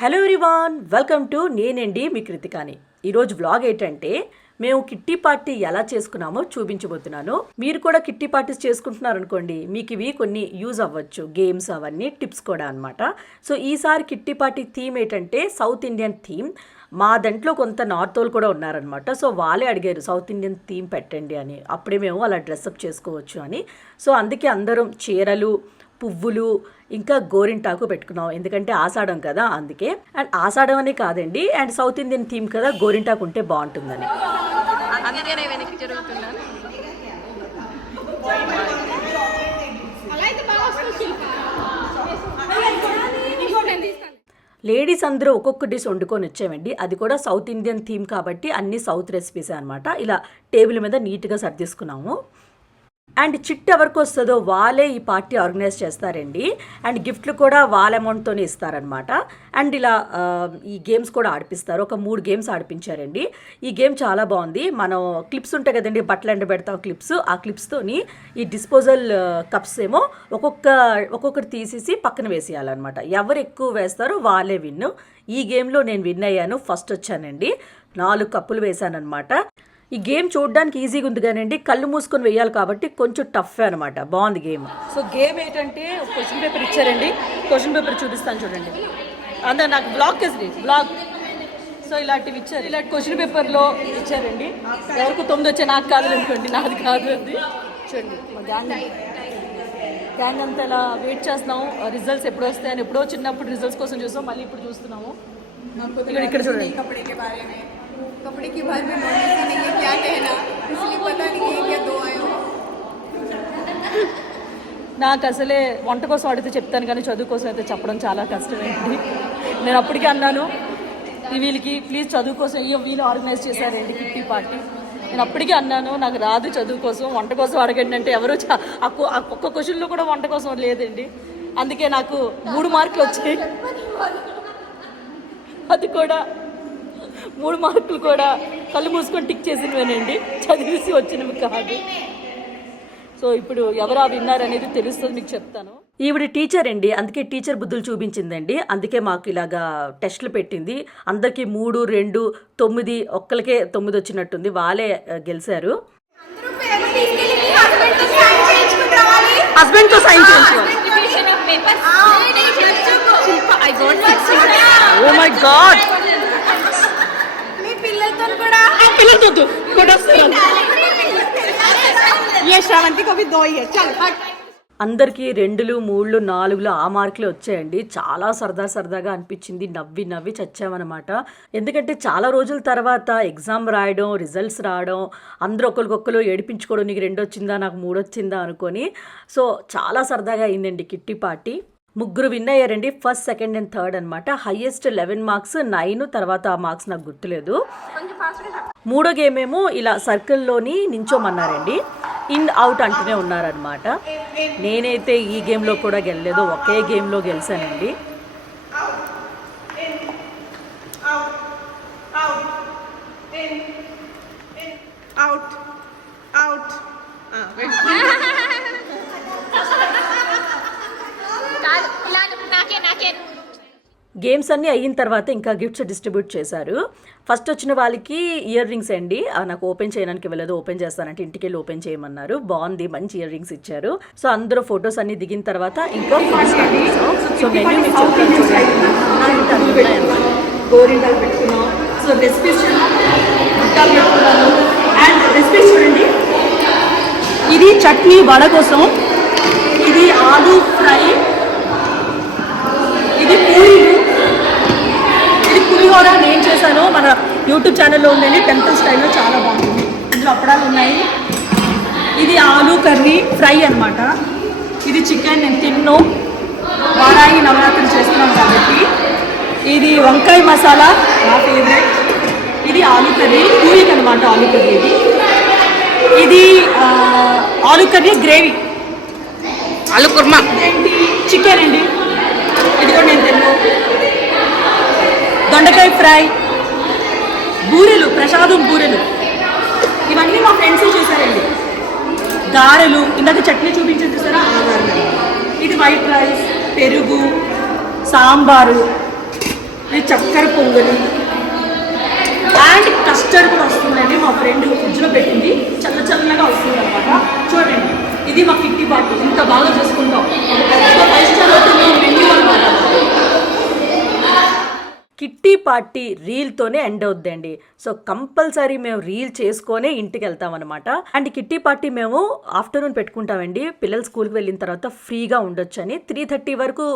Hello everyone, welcome to నేనండి మీ కృతికాని. ఈరోజు vlog ఏంటంటే మేము కిట్టి పార్టీ ఎలా చేసుకున్నామో చూపించబోతున్నాను. మీరు కూడా కిట్టి పార్టీస్ చేసుకుంటున్నారనుకోండి, మీకు ఇవి కొన్ని యూజ్ అవ్వచ్చు, గేమ్స్ అవన్నీ టిప్స్ కూడా అనమాట. సో ఈసారి కిట్టి పార్టీ థీమ్ ఏంటంటే సౌత్ ఇండియన్ థీమ్. మా దాంట్లో కొంత నార్త్ వాళ్ళు కూడా ఉన్నారనమాట. సో వాళ్ళే అడిగారు సౌత్ ఇండియన్ థీమ్ పెట్టండి అని. అప్పుడే మేము అలా డ్రెస్అప్ చేసుకోవచ్చు అని. సో అందుకే అందరం చీరలు, పువ్వులు, ఇంకా గోరింటాకు పెట్టుకున్నాం. ఎందుకంటే ఆషాఢం కదా, అందుకే. అండ్ ఆషాఢం అనే కాదండి, అండ్ సౌత్ ఇండియన్ థీమ్ కదా, గోరింటాకు ఉంటే బాగుంటుందని. లేడీస్ అందరూ ఒక్కొక్క డిష్ వండుకొని వచ్చామండి. అది కూడా సౌత్ ఇండియన్ థీమ్ కాబట్టి అన్ని సౌత్ రెసిపీసే అనమాట. ఇలా టేబుల్ మీద నీట్గా సర్దేసుకున్నాము. అండ్ చిట్ ఎవరికి వస్తుందో వాళ్ళే ఈ పార్టీ ఆర్గనైజ్ చేస్తారండి. అండ్ గిఫ్ట్లు కూడా వాళ్ళ అమౌంట్తోనే ఇస్తారనమాట. అండ్ ఇలా ఈ గేమ్స్ కూడా ఆడిపిస్తారు. ఒక 3 గేమ్స్ ఆడిపించారండి. ఈ గేమ్ చాలా బాగుంది. మనం క్లిప్స్ ఉంటాయి కదండి, బట్టలు ఎండబెడతాం క్లిప్స్. ఆ క్లిప్స్తోని ఈ డిస్పోజల్ కప్స్ ఏమో ఒక్కొక్కటి తీసేసి పక్కన వేసేయాలన్నమాట. ఎవరు ఎక్కువ వేస్తారో వాళ్ళే విన్ను. ఈ గేమ్లో నేను విన్ అయ్యాను, ఫస్ట్ వచ్చానండి. 4 కప్పులు వేసానమాట. ఈ గేమ్ చూడడానికి ఈజీగా ఉంది కానండి, కళ్ళు మూసుకొని వేయాలి కాబట్టి కొంచెం టఫ్ అనమాట. బాగుంది గేమ్. సో గేమ్ ఏంటంటే క్వశ్చన్ పేపర్ ఇచ్చారండి. క్వశ్చన్ పేపర్ చూపిస్తాను చూడండి. అందరూ నాకు బ్లాగ్ సో ఇలాంటివి ఇచ్చారు. ఇలాంటి క్వశ్చన్ పేపర్లో ఇచ్చారండి. ఎవరికి 9 వచ్చాయి, నాకు కాదు అనుకోండి, నాది కాదు అది. చూడండి మా గ్యాంగ్ అంతా ఇలా వెయిట్ చేస్తున్నాము రిజల్ట్స్ ఎప్పుడు వస్తాయని. ఎప్పుడో చిన్నప్పుడు రిజల్ట్స్ కోసం చూస్తాం, మళ్ళీ ఇప్పుడు చూస్తున్నాము. ఇక్కడ చూడండి. कपड़े के बारे में नहीं है, क्या कहना, इसलिए पता नहीं है क्या दो आए हो. నాకు అసలే వంట కోసం అడిగితే చెప్తాను కానీ చదువు కోసం అయితే చెప్పడం చాలా కష్టమైంది. నేను అప్పటికే అన్నాను వీళ్ళకి ప్లీజ్ చదువు కోసం, వీళ్ళు ఆర్గనైజ్ చేశారండి కిట్టి పార్టీ. నేను అప్పటికే అన్నాను నాకు రాదు చదువు కోసం, వంట కోసం అడగండి అంటే ఎవరు ఒక్క క్వశ్చన్లో కూడా వంట కోసం లేదండి. అందుకే నాకు 3 మార్కులు వచ్చాయి. అది కూడా 3 మార్కులు కూడా కళ్ళు మూసుకొని టిక్ చేసినవేనండి, చదివేసి వచ్చినవి కాదు. సో ఇప్పుడు ఎవరు విన్నారు అనేది తెలుస్తుంది, మీకు చెప్తాను. ఈవిడ టీచర్ అండి, అందుకే టీచర్ బుద్ధులు చూపించిందండి. అందుకే మాకు ఇలాగా టెస్టులు పెట్టింది. అందరికీ 3, 2, 9, ఒక్కరికే 9 వచ్చినట్టుంది. వాళ్ళే గెలిచారు. హస్బెండ్ తో సైన్ చేయించుకోవాలి. ఓ మై గాడ్, అందరికి 2, 3, 4 ఆ మార్కులు వచ్చాయండి. చాలా సరదాగా అనిపించింది. నవ్వి చచ్చామన్నమాట. ఎందుకంటే చాలా రోజుల తర్వాత ఎగ్జామ్ రాయడం, రిజల్ట్స్ రావడం, అందరూ ఒకరికొకరు ఏడిపించుకోవడం, నీకు 2 వచ్చిందా నాకు 3 వచ్చిందా అనుకొని. సో చాలా సరదాగా అయిందండి కిట్టి పార్టీ. 3 విన్ అయ్యారండి, ఫస్ట్, సెకండ్ అండ్ థర్డ్ అనమాట. హైయెస్ట్ 11 మార్క్స్, 9 తర్వాత ఆ మార్క్స్ నాకు గుర్తులేదు. 3వ గేమ్ ఏమో ఇలా సర్కిల్లోని నించోమన్నారండి. ఇన్ అవుట్ అంటూనే ఉన్నారనమాట. నేనైతే ఈ గేమ్లో కూడా గెలలేదు, ఒకే గేమ్లో గెలిచానండి. గేమ్స్ అన్నీ అయిన తర్వాత ఇంకా గిఫ్ట్స్ డిస్ట్రిబ్యూట్ చేశారు. ఫస్ట్ వచ్చిన వాళ్ళకి ఇయర్ రింగ్స్ అండి. నాకు ఓపెన్ చేయడానికి వెళ్ళదు, ఓపెన్ చేస్తానంటే ఇంటికి వెళ్ళి ఓపెన్ చేయమన్నారు. బాగుంది, మంచి ఇయర్ రింగ్స్ ఇచ్చారు. సో అందరూ ఫొటోస్ అన్ని దిగిన తర్వాత ఇంకో సో మెన్యూ మీకు చూడండి. ఇది చట్నీ వడ కోసం, ఇది ఆలూ ఫ్రై, ఇది పూరీలు, ఇది పులిహోర నేను చేశాను. మన యూట్యూబ్ ఛానల్లో ఉందండి, టెంపుల్ స్టైల్లో చాలా బాగుంటుంది. ఇందులో అప్పడాలు ఉన్నాయి. ఇది ఆలూ కర్రీ ఫ్రై అనమాట. ఇది చికెన్, నేను తిన్ను, వారాయి నవరాత్రులు చేస్తున్నాం కాబట్టి. ఇది వంకాయ మసాలా నా ఫేవరెట్. ఇది ఆలూ కర్రీ, పూరీకి అనమాట ఆలూ కర్రీ. ఇది ఆలూ కర్రీ గ్రేవీ, ఆలూ కుర్మా. ఏంటి చికెన్ అండి, ఇది కూడా నేను తిన్నాను. దొండకాయ ఫ్రై, బూరెలు, ప్రసాదం బూరెలు, ఇవన్నీ మా ఫ్రెండ్స్ చేశారండి. గారెలు, ఇందాక చట్నీ చూపించింది చూసారా, ఆ గారెలు. ఇది వైట్ రైస్, పెరుగు, సాంబారు, ఇది చక్కెర పొంగలి అండ్ కస్టర్డ్ కూడా వస్తుందండి. మా ఫ్రెండ్ ఫ్రిడ్జ్లో పెట్టింది, చల్ల చల్లగా వస్తుంది అనమాట. చూడండి, ఇది మా కిట్టి పార్టీ, ఇంత బాగా చేసుకుంటాం. ఫైవ్ స్టార్ హోటల్లో మెన్యూ అనమాట. కిట్టి పార్టీ రీల్తోనే ఎండ్ అవుద్దండి. సో కంపల్సరీ మేము రీల్ చేసుకొనే ఇంటికి వెళ్తాం అనమాట. అండ్ కిట్టి పార్టీ మేము ఆఫ్టర్నూన్ పెట్టుకుంటామండి, పిల్లలు స్కూల్కి వెళ్ళిన తర్వాత ఫ్రీగా ఉండొచ్చు అని. 3:30 వరకు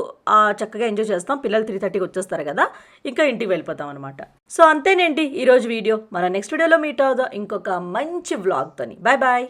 చక్కగా ఎంజాయ్ చేస్తాం. పిల్లలు 3:30కి వచ్చేస్తారు కదా, ఇంకా ఇంటికి వెళ్ళిపోతాం అనమాట. సో అంతేనండి ఈరోజు వీడియో. మన నెక్స్ట్ వీడియోలో మీట్ అవుదాం ఇంకొక మంచి వ్లాగ్తోని. Bye bye.